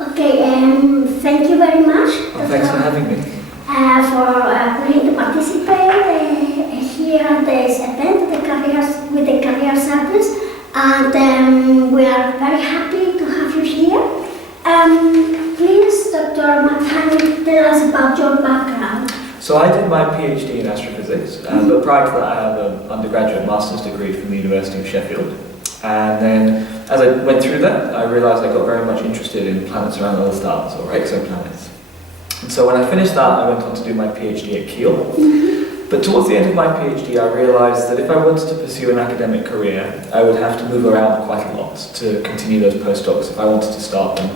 Okay, thank you very much. Thanks for having me. For agreeing to participate here at this event with the Career Service, and we are very happy to have you here. Please, Dr. Mahtani, tell us about your background. So I did my PhD in astrophysics, but prior to that I have an undergraduate master's degree from the University of Sheffield. And then as I went through that, I realised I got very much interested in planets around other stars, or exoplanets. And so when I finished that, I went on to do my PhD at Kiel. But towards the end of my PhD, I realised that if I wanted to pursue an academic career, I would have to move around quite a lot to continue those postdocs if I wanted to start them.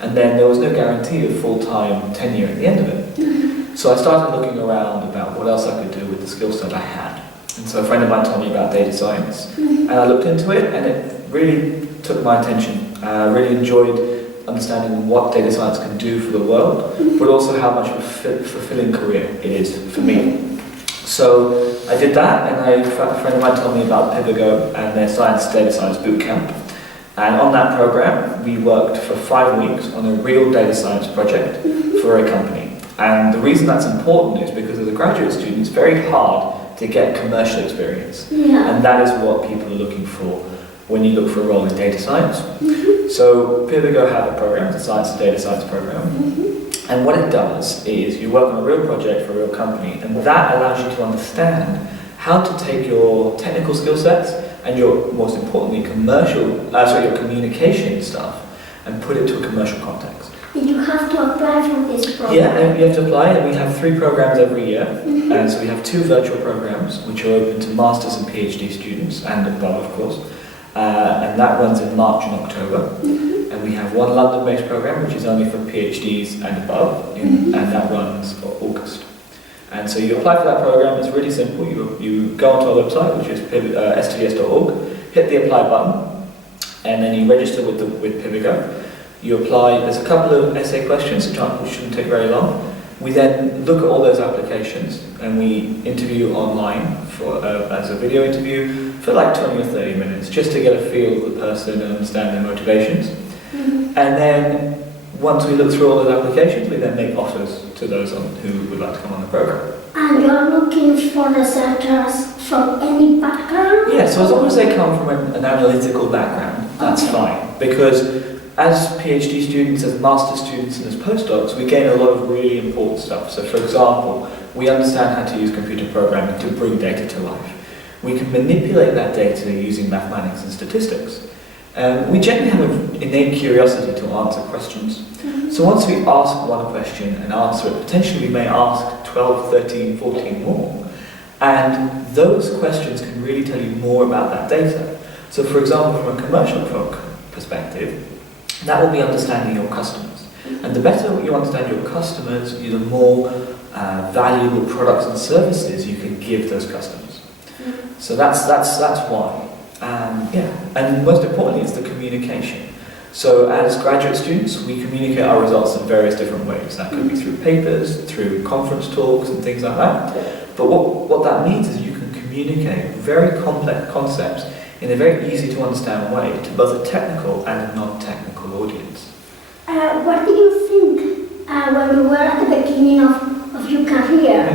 And then there was no guarantee of full-time tenure at the end of it. So I started looking around about what else I could do with the skill set I had. And so a friend of mine told me about data science. And I looked into it, and it really took my attention. I really enjoyed understanding what data science can do for the world, but also how much of a fulfilling career it is for me. So I did that, and a friend of mine told me about Pivigo and their data science bootcamp. And on that program, we worked for 5 weeks on a real data science project for a company. And the reason that's important is because as a graduate student, it's very hard to get commercial experience. And that is what people are looking for when you look for a role in data science. So Pivigo have a program, the Science and Data Science program. And what it does is you work on a real project for a real company, and that allows you to understand how to take your technical skill sets and your, most importantly, your communication stuff and put it to a commercial context. You have to apply for this program. Yeah, and you have to apply, and we have 3 programs every year. And so we have 2 virtual programs, which are open to masters and PhD students, and above, of course. And that runs in March and October. And we have 1 London-based program, which is only for PhDs and above, and that runs for August. And so you apply for that program. It's really simple. You go onto our website, which is stds.org, hit the apply button, and then you register with Pivigo. You apply. There's a couple of essay questions, which shouldn't take very long. We then look at all those applications, and we interview online as a video interview for like 20 or 30 minutes, just to get a feel of the person and understand their motivations. And then once we look through all those applications, we then make offers to those who would like to come on the program. And you're looking for researchers from any background? Yeah, so as long as they come from an analytical background, that's fine. Because as PhD students, as master students, and as postdocs, we gain a lot of really important stuff. So for example, we understand how to use computer programming to bring data to life. We can manipulate that data using mathematics and statistics. We generally have an innate curiosity to answer questions. So once we ask one question and answer it, potentially we may ask 12, 13, 14 more. And those questions can really tell you more about that data. So for example, from a commercial perspective, that will be understanding your customers. And the better you understand your customers, the more valuable products and services you can give those customers. So that's why. And most importantly, it's the communication. So as graduate students, we communicate our results in various different ways. That could be through papers, through conference talks and things like that. But what that means is you can communicate very complex concepts in a very easy to understand way to both a technical and a non-technical audience. What do you think when you were at the beginning of your career?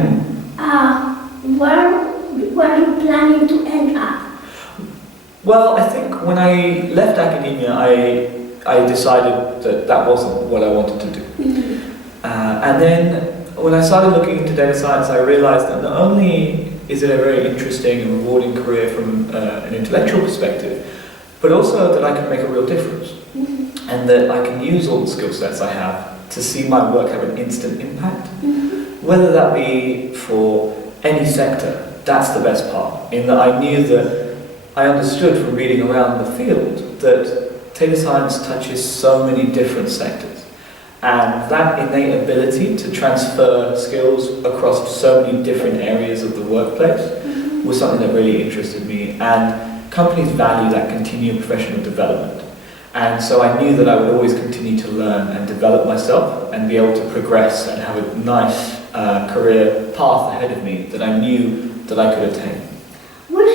Where were you planning to end up? Well, I think when I left academia, I decided that wasn't what I wanted to do. And then when I started looking into data science, I realized that not only is it a very interesting and rewarding career from an intellectual perspective, but also that I can make a real difference. And that I can use all the skill sets I have to see my work have an instant impact. Whether that be for any sector, that's the best part. In that I knew that I understood from reading around the field that data science touches so many different sectors. And that innate ability to transfer skills across so many different areas of the workplace was something that really interested me. And companies value that continued professional development. And so I knew that I would always continue to learn and develop myself and be able to progress and have a nice career path ahead of me that I knew that I could attain. What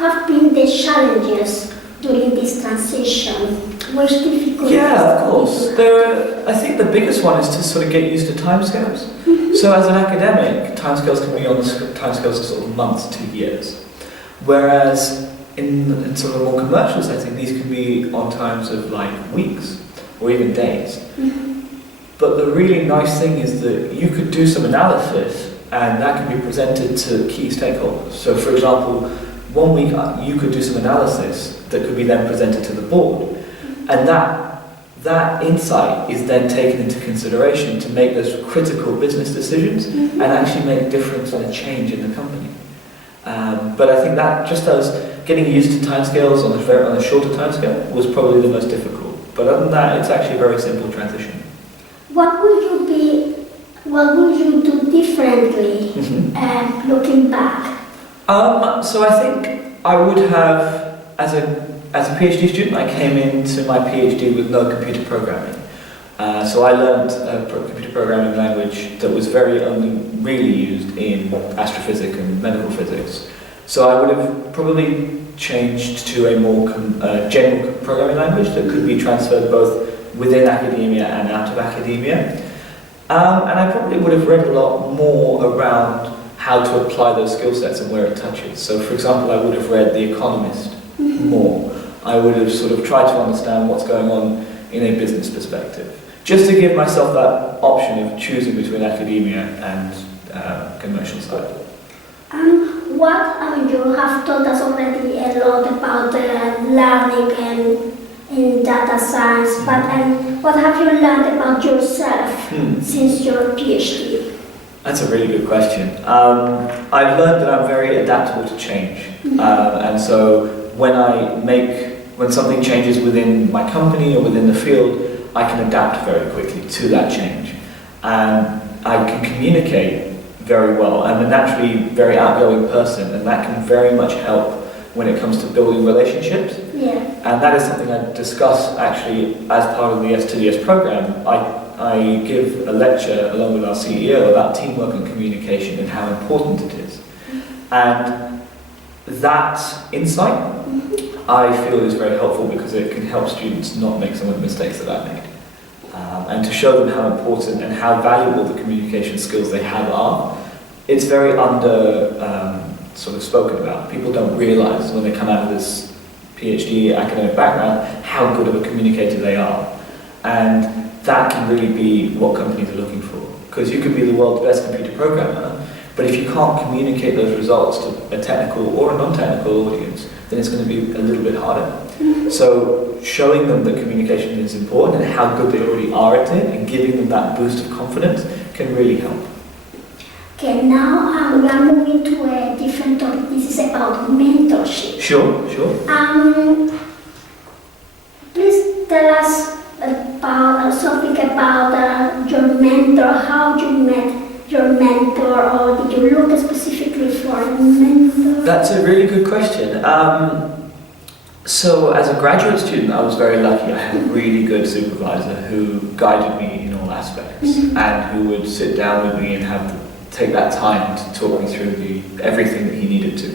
have been the challenges during this transition? Which difficulties? Yeah, of course. I think the biggest one is to sort of get used to timescales. So as an academic, timescales can be on the timescales of sort of months to years. Whereas in sort of a more commercial setting, these can be on times of like weeks or even days. But the really nice thing is that you could do some analysis and that can be presented to key stakeholders. So for example, 1 week you could do some analysis that could be then presented to the board. And that insight is then taken into consideration to make those critical business decisions and actually make a difference and a change in the company. But I think that just as getting used to timescales on a shorter timescale was probably the most difficult. But other than that, it's actually a very simple transition. What would you do differently looking back? So I think I would have, as a PhD student, I came into my PhD with no computer programming. So I learned a computer programming language that was very only really used in astrophysics and medical physics. So I would have probably changed to a more general programming language that could be transferred both within academia and out of academia. And I probably would have read a lot more around how to apply those skill sets and where it touches. So for example, I would have read The Economist more. I would have sort of tried to understand what's going on in a business perspective, just to give myself that option of choosing between academia and commercial side. You have told us already a lot about learning in data science, but what have you learned about yourself since your PhD? That's a really good question. I've learned that I'm very adaptable to change, and so when something changes within my company or within the field, I can adapt very quickly to that change, and I can communicate very well. I'm a naturally very outgoing person, and that can very much help when it comes to building relationships. Yeah. And that is something I discuss actually as part of the S2DS program. I give a lecture along with our CEO about teamwork and communication and how important it is. And that insight, I feel, is very helpful because it can help students not make some of the mistakes that I've made. And to show them how important and how valuable the communication skills they have are. It's very sort of spoken about. People don't realise when they come out of this PhD academic background how good of a communicator they are. And that can really be what companies are looking for. Because you could be the world's best computer programmer, but if you can't communicate those results to a technical or a non-technical audience, then it's going to be a little bit harder. So showing them that communication is important and how good they already are at it and giving them that boost of confidence can really help. Okay, now we are moving to a different topic. This is about mentorship. Sure. Please tell us about something about your mentor, how you met your mentor, or did you look specifically for a mentor? That's a really good question. So as a graduate student, I was very lucky. I had a really good supervisor who guided me in all aspects and who would sit down with me and take that time to talk me through everything that he needed to.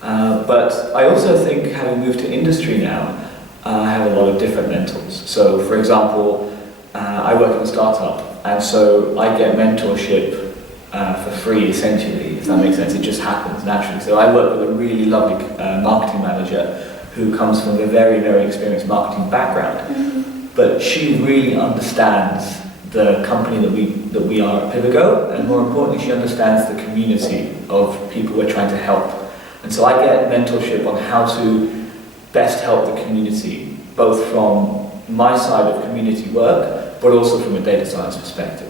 But I also think, having moved to industry now, I have a lot of different mentors. So for example, I work in a startup, and so I get mentorship for free, essentially, if that makes sense. It just happens naturally. So I work with a really lovely marketing manager who comes from a very, very experienced marketing background. But she really understands the company that we are at Pivigo, and more importantly, she understands the community of people we're trying to help. And so I get mentorship on how to best help the community, both from my side of community work, but also from a data science perspective.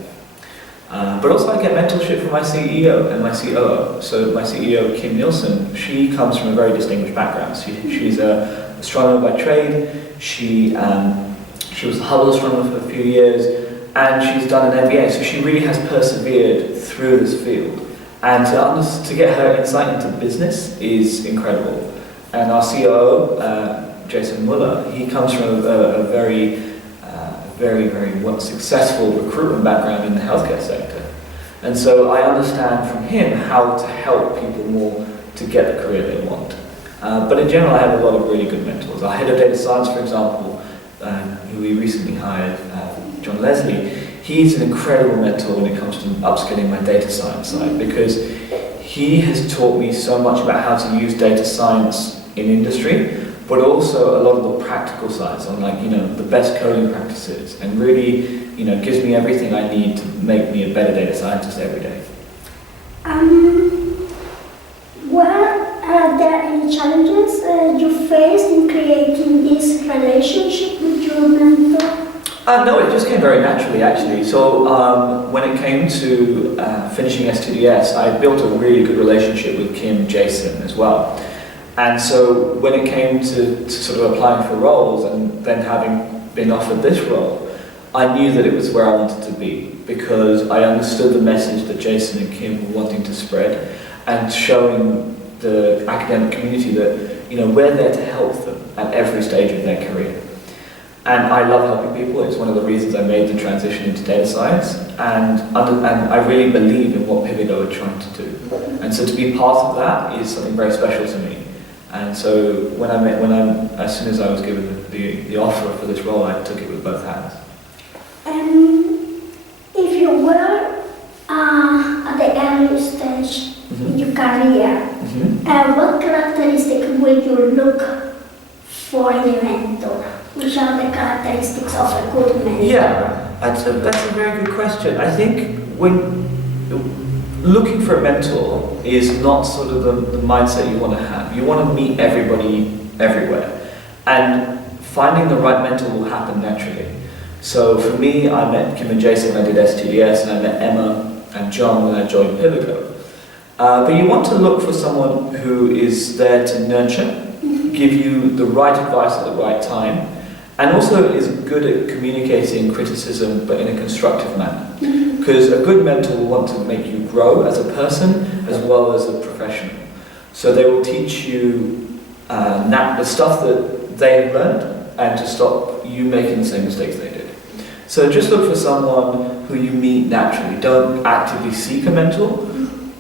But also I get mentorship from my CEO and my COO. So my CEO, Kim Nielsen, she comes from a very distinguished background. She's an astronomer by trade. She was a Hubble astronomer for a few years, and she's done an MBA, so she really has persevered through this field. And to get her insight into business is incredible. And our COO, Jason Muller, he comes from a very successful recruitment background in the healthcare sector. And so I understand from him how to help people more to get the career they want. But in general, I have a lot of really good mentors. Our head of data science, for example, who we recently hired, John Leslie, he's an incredible mentor when it comes to upskilling my data science side, because he has taught me so much about how to use data science in industry, but also a lot of the practical sides on, like, the best coding practices, and really, gives me everything I need to make me a better data scientist every day. Were there any challenges you faced in creating this relationship with your mentor? No, it just came very naturally, actually. So when it came to finishing STDS, I built a really good relationship with Kim, Jason as well. And so when it came to sort of applying for roles and then having been offered this role, I knew that it was where I wanted to be, because I understood the message that Jason and Kim were wanting to spread, and showing the academic community that we're there to help them at every stage of their career. And I love helping people. It's one of the reasons I made the transition into data science, and I really believe in what Pivigo are trying to do. And so to be part of that is something very special to me. And so as soon as I was given the offer for this role, I took it with both hands. If you were at the early stage in your career, what characteristic would you look for in a mentor? Which are the characteristics of a good mentor? Yeah, that's a very good question. I think when looking for a mentor is not sort of the mindset you want to have. You want to meet everybody everywhere, and finding the right mentor will happen naturally. So for me, I met Kim and Jason when I did STDS, and I met Emma and John when I joined Pivigo. But you want to look for someone who is there to nurture, give you the right advice at the right time, and also is good at communicating criticism, but in a constructive manner. Because a good mentor will want to make you grow as a person as well as a professional. So they will teach you the stuff that they have learned, and to stop you making the same mistakes they did. So just look for someone who you meet naturally. Don't actively seek a mentor,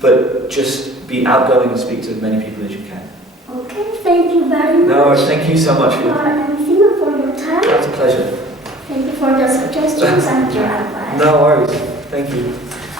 but just be outgoing and speak to as many people as you can. Okay, thank you very much. No, thank you so much for everything, for your time. That's a pleasure. Thank you for the suggestions and your advice. No worries. Thank you.